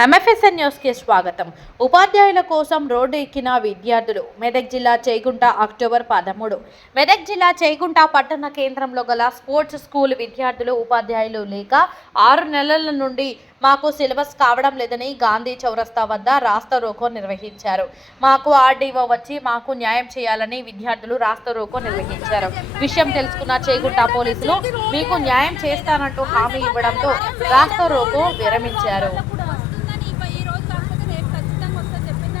ఎంఎఫ్ఎస్ఎన్ న్యూస్కి స్వాగతం. ఉపాధ్యాయుల కోసం రోడ్డు ఎక్కిన విద్యార్థులు మెదక్ జిల్లా చేగుంట అక్టోబర్ పదమూడు. మెదక్ జిల్లా చేగుంట పట్టణ కేంద్రంలో గల స్పోర్ట్స్ స్కూల్ విద్యార్థులు ఉపాధ్యాయులు లేక ఆరు నెలల నుండి మాకు సిలబస్ కావడం లేదని గాంధీ చౌరస్తా వద్ద రాస్తా రోకో నిర్వహించారు. మాకు ఆర్డీఓ వచ్చి మాకు న్యాయం చేయాలని విద్యార్థులు రాస్తా రోకో నిర్వహించారు. విషయం తెలుసుకున్న చేగుంట పోలీసులు మీకు న్యాయం చేస్తానంటూ హామీ ఇవ్వడంతో రాస్తా రోకో విరమించారు కూడా వస్తుందని ఇవ్వ- ఈ రోజు కాకపోతే రేపు ఖచ్చితంగా వస్తుందని చెప్పిందా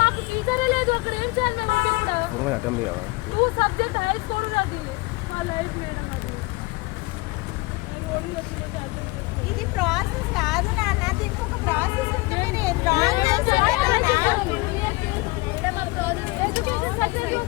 మాకు టీచరే లేదు అక్కడ ఏం చేయాలి మేము ఉంటే కూడా అటెంప్ట్ కావాలి టూ సబ్జెక్ట్ హై స్కూల్ అది మా లైఫ్ మేడం అది రోడ్డు వచ్చిన ఇది ప్రాసెస్ కాదు నాన్న దీనికి ఒక ప్రాసెస్ ఉంది మీరు డ్రాయింగ్ చేస్తారు నాన్న. ఎడ్యుకేషన్ సబ్జెక్ట్ కూడా ఏం చేయలేదు మేడం ఇది తప్పునాన్న, ఇది మీరు వే- మీరు ఎంచుకున్నదే. వే తప్పు, వే తప్పు అనేది. ఏంటి ఇది? ఎంత చెప్పినా వినట్లేదు. మిమ్మల్ని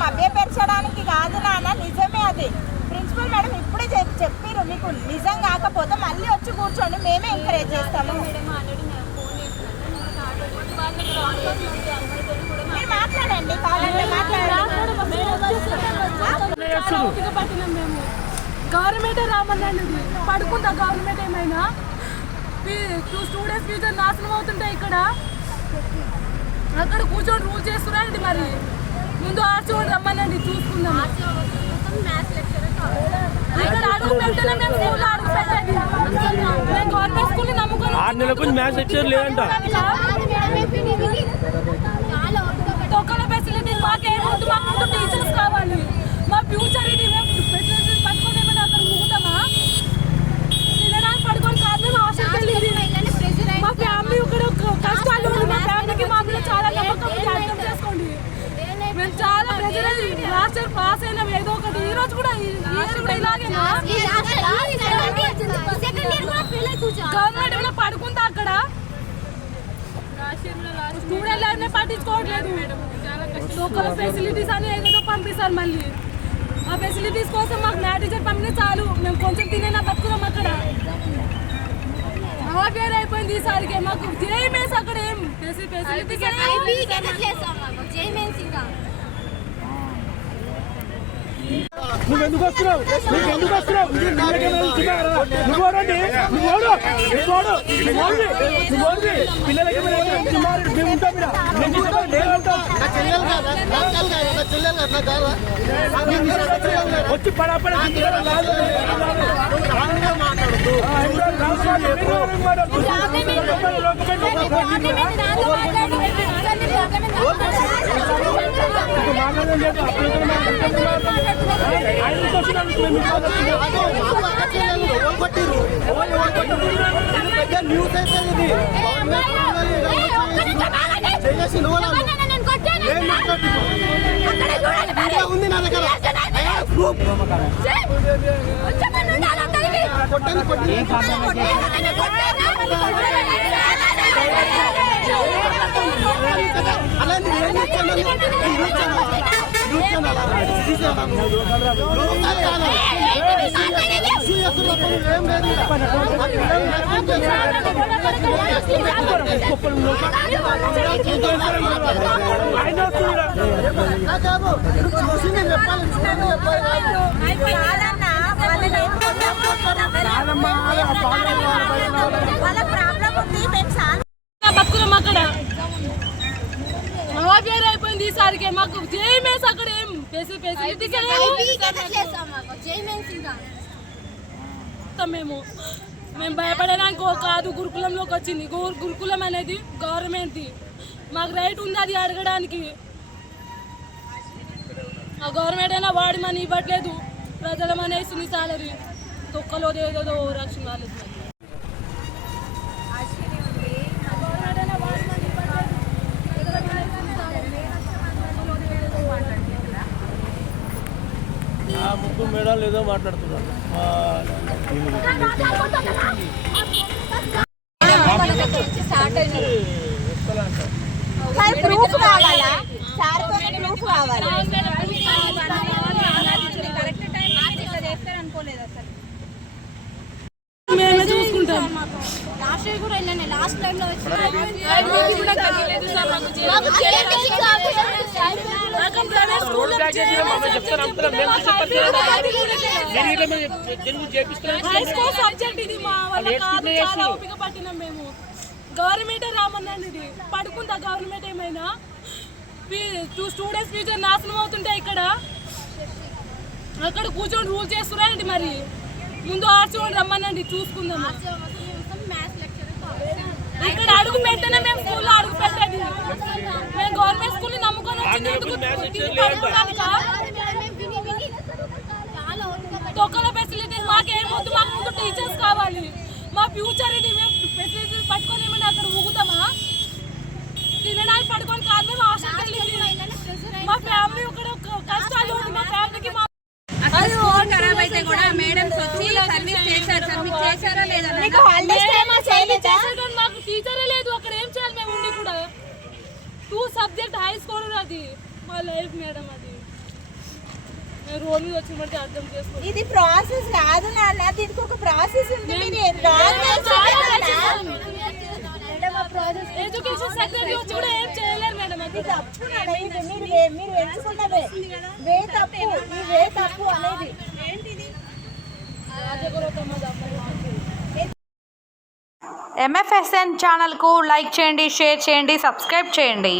మభ్యపెరచడానికి కాదు నాన్న నిజమే అది. ప్రిన్సిపల్ మేడం ఇప్పుడే చెప్ చెప్పారు మీకు నిజం కాకపోతే మళ్ళీ వచ్చి కూర్చోండి మేమే ఎంకరేజ్ చేస్తాము మీరు మాట్లాడండి కావాలంటే మాట్లాడండి పట్టినాం మేము గవర్నమెంటే రామన్నాడు ఇది. పడుకుందా గవర్నమెంట్ ఏమైనా? టూ స్టూడెంట్స్ ఫ్యూచర్ నాశనం అవుతుంటాయి ఇక్కడ. అక్కడ కూర్చొని రూల్ చేస్తున్నారండి మరి. ముందు ఆర్చోని రమ్మనండి చూసుకుందాం. ఇక్కడ అడుగు పెట్టలే మేము స్కూల్లో అడుగు పెట్టండి. మేము గవర్నమెంట్ స్కూల్ నమ్ముకొని ఆరు మ్యాథ్స్ లెక్చర్ లేదంట. మాకేమొద్దు మాకు ముందు టీచర్స్ కావాలి. మా ఫ్యూచర్ ఇది. మేము ఫెసిలిటీస్ పట్టుకొని ఏమైనా అక్కడ ఊగుతామా? తినడానికి పడుకొని కాదు మేము హాస్టల్కి వెళ్ళి మా ఫ్యామిలీ ఇక్కడ ఒక కష్టాలు. మా ఫ్యామిలీకి మా మీద చాలా నమ్మకం అర్థం చేసుకోండి. మేము చాలా ప్రెజర్ లాస్ట్ ఇయర్ పాస్ అయినాం. ఏదో ఒకటి. ఈ రోజు కూడా ఈ ఇయర్ కూడా ఇలాగేనా గవర్నమెంట్ ఏమైనా పడుకుందా అక్కడ? స్టూడెంట్ లైఫ్ పట్టించుకోవట్లేదు. లోకల్ ఫెసిలిటీస్ అని ఏదేదో పంపిస్తారు మళ్ళీ. ఆ ఫెసిలిటీస్ కోసం మాకు మేనేజర్ పంపితే చాలు. మేము కొంచెం తినేనా బతుకున్నాం అక్కడ. పేరు అయిపోయింది ఈసారికి. మాకు జేఎంఎస్ అక్కడ ఏం? ఫెసిలిటీస్ నువ్వు ఎందుకు వస్తున్నావు? నువ్వు ఎందుకు వస్తున్నావు ఇది నీళ్ళకేమైనా ఇస్తున్నారా? నువ్వు ఓడండి నువ్వు ఓడు నువ్వు ఓడు నువ్వు ఓడి నువ్వు ఓడి పిల్లలకి ఇస్తున్నారు మేము ఉంటాం ఇక్కడ మేము ఉంటాం నేను ఉంటాం. వచ్చి పడపడ న్యూస్ అయితే ఇది చేసి ఉంది నా దగ్గర ప్రూఫ్ కొట్టండి కొట్టండి అలాంటి ఏం చేస్తాను న్యూస్ ఛానల్ వాళ్ళ ప్రాబ్లం ఉంది మేము సాల్వ్ బతుకున్నాం అక్కడ మా పేరు ఈసారికి మాకు జేఎంఎస్ అక్కడ ఏం లేవు. మొత్తం మేము. మేము భయపడడానికి కాదు గురుకులంలోకి వచ్చింది. గురు- గురుకులం అనేది గవర్నమెంట్ది. మాకు రైట్ ఉంది అది అడగడానికి. ఆ గవర్నమెంట్ అయినా వాడి మనీ ఇవ్వట్లేదు. ప్రజల మనీ వేస్తుంది సాలరీ. తొక్కలో ఏదో రక్షణ వాళ్ళది ఆ ముగ్గురు మేడాలు ఏదో మాట్లాడుతున్నారు. సార్ ప్రూఫ్ కావాలా? సార్ ప్రూఫ్ కావాలా మేమే చూసుకుంటాం లాస్ట్ ఇయర్ కూడా వెళ్ళాను లాస్ట్ టైం లో వచ్చిన మీకు కూడా తెలియలేదు సార్ మాకు మాకు చేయడానికి నాకు ప్రైవేట్ స్కూల్లో సబ్జెక్ట్ ఇది మా వాళ్ళ కాదు చాలా ఓపిక పట్టినాం మేము. గవర్నమెంట్ రామన్నాను ఇది. పడుకుందా గవర్నమెంట్ ఏమైనా? టూ స్టూడెంట్స్ ఫ్యూచర్ నాశనం అవుతుంటే ఇక్కడ. అక్కడ కూర్చొని రూల్ చేస్తున్నారండి మరి. ముందు ఆర్చుకొని రమ్మనండి చూసుకుందాం ఇక్కడ అడుగు పెట్టినా మేము స్కూల్లో అడుగు పెట్టేది మేము గవర్నమెంట్ స్కూల్ నమ్ముకొని వచ్చింది ఎందుకు తిరిగి పడుకోవడానికా? విని విని చాలా ఓపిక తొక్కల ఫెసిలిటీస్ మాకేం వద్దు మాకు ముందు టీచర్స్ కావాలి. మా ఫ్యూచర్ ఇది మేము ఫెసిలిటీస్ పట్టుకొని ఏమైనా అక్కడ ఊగుతామా? తినడానికి పడుకొని కాదు మేము హాస్టల్కి మా ఫ్యామిలీ ఇక్కడ ఒక కష్టాలు మా ఫ్యామిలీకి మా ఖరాబ్ అయితే కూడా మేడమ్స్ వచ్చి సర్వీస్ చేశారు. సర్వీస్ చేశారా లేదా మీకు టీచరే లేదు అక్కడ ఏం చేయాలి మేము ఉండి కూడా. టూ సబ్జెక్ట్ హై స్కోర్ అది మా లైఫ్ మేడం అది. రోడ్ మీద వచ్చి బట్టి అర్థం చేసుకోండి. ఇది ప్రాసెస్ కాదు నాన్న దీనికి ఒక ప్రాసెస్ ఉంది. మీరు రాంగ్ చేస్తున్నారు ఎడ్యుకేషన్ సెక్రటరీ వచ్చి కూడా ఏం చేయలేరు మేడం అది. తప్పు నాన్న ఇది మీరు వే- మీరు ఎంచుకున్న వే వే తప్పు ఈ వే తప్పు అనేది. ఎంఎఫ్ఎస్ఎన్ ఛానల్కు లైక్ చేయండి షేర్ చేయండి సబ్స్క్రైబ్ చేయండి.